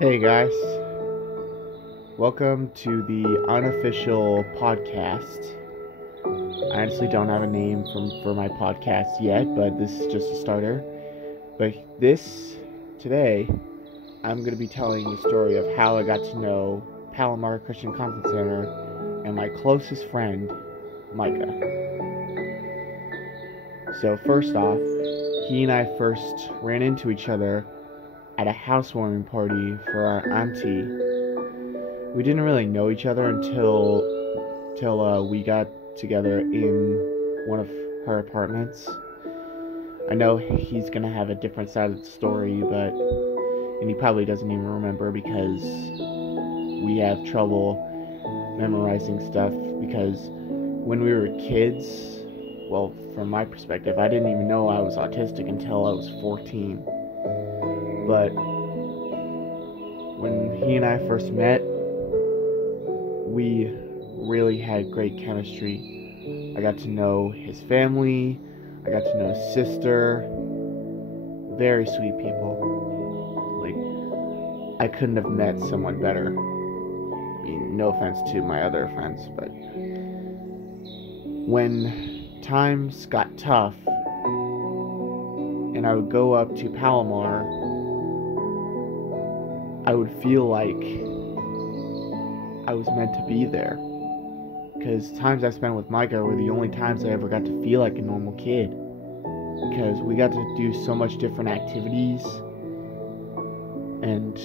Hey guys, welcome to the unofficial podcast. I honestly don't have a name for my podcast yet, but this is just a starter. But today, I'm going to be telling the story of how I got to know Palomar Christian Conference Center and my closest friend, Micah. So first off, he and I first ran into each other at a housewarming party for our auntie. We didn't really know each other until we got together in one of her apartments. I know he's gonna have a different side of the story, and he probably doesn't even remember because we have trouble memorizing stuff. Because when we were kids, well, from my perspective, I didn't even know I was autistic until I was 14. But when he and I first met, we really had great chemistry. I got to know his family, I got to know his sister. Very sweet people. Like, I couldn't have met someone better. I mean, no offense to my other friends, but when times got tough and I would go up to Palomar, I would feel like I was meant to be there. Because times I spent with Micah were the only times I ever got to feel like a normal kid. Because we got to do so much different activities and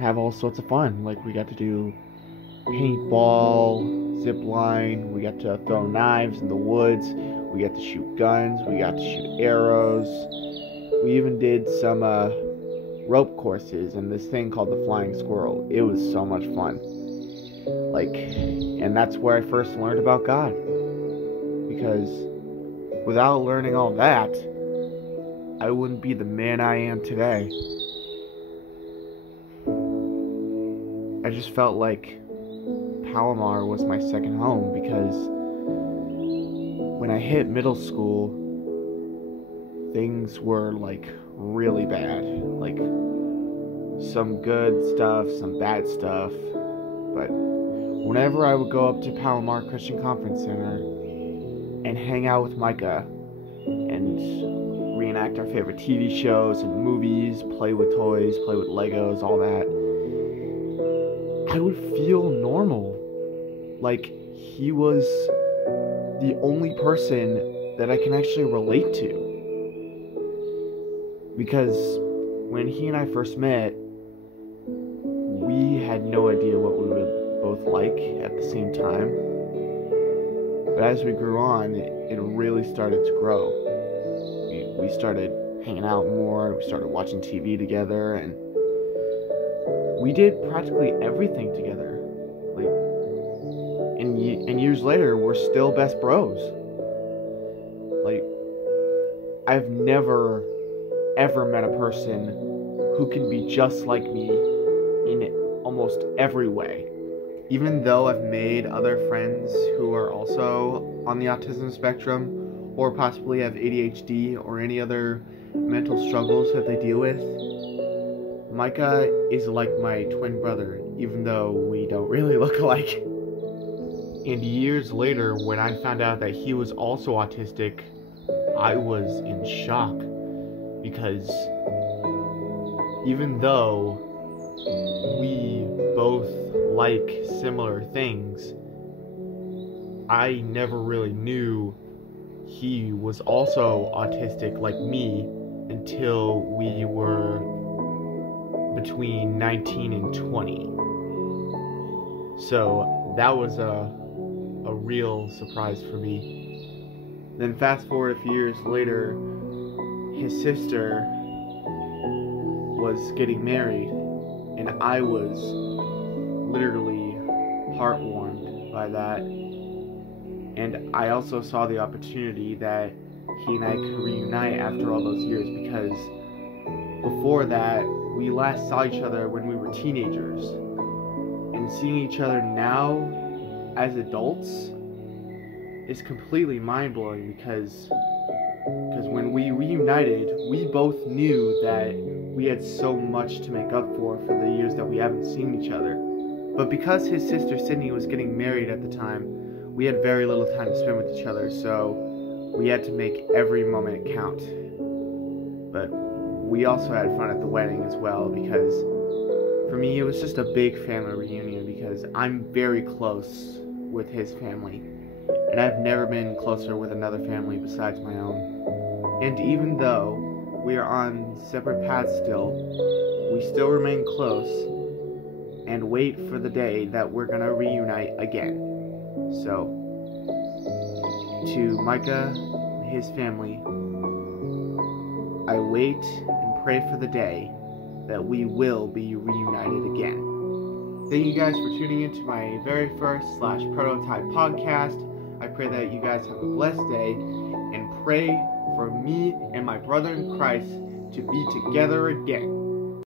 have all sorts of fun. Like, we got to do paintball, zip line, we got to throw knives in the woods, we got to shoot guns, we got to shoot arrows. We even did some rope courses and this thing called the flying squirrel. It was so much fun. And that's where I first learned about God. Because without learning all that, I wouldn't be the man I am today. I just felt like Palomar was my second home because when I hit middle school, things were really bad. Some good stuff, some bad stuff. But whenever I would go up to Palomar Christian Conference Center and hang out with Micah and reenact our favorite TV shows and movies, play with toys, play with Legos, all that, I would feel normal. Like he was the only person that I can actually relate to. Because when he and I first met, we had no idea what we would both like at the same time. But as we grew on, it really started to grow. We started hanging out more, we started watching TV together, and we did practically everything together. And years later, we're still best bros. I've never, ever met a person who can be just like me in almost every way. Even though I've made other friends who are also on the autism spectrum or possibly have ADHD or any other mental struggles that they deal with, Micah is like my twin brother, even though we don't really look alike. And years later, when I found out that he was also autistic, I was in shock. Because even though we both like similar things, I never really knew he was also autistic like me until we were between 19 and 20. So that was a real surprise for me. Then fast forward a few years later, his sister was getting married, and I was literally heartwarmed by that. And I also saw the opportunity that he and I could reunite after all those years, because before that, we last saw each other when we were teenagers. And seeing each other now as adults is completely mind-blowing, because when we reunited, we both knew that we had so much to make up for the years that we haven't seen each other. But because his sister Sydney was getting married at the time, we had very little time to spend with each other, so we had to make every moment count. But we also had fun at the wedding as well, because for me it was just a big family reunion, because I'm very close with his family, and I've never been closer with another family besides my own. And even though we are on separate paths still, we still remain close and wait for the day that we're gonna reunite again. So, to Micah and his family, I wait and pray for the day that we will be reunited again. Thank you guys for tuning in to my very first / prototype podcast. I pray that you guys have a blessed day, and pray for me and my brother in Christ to be together again.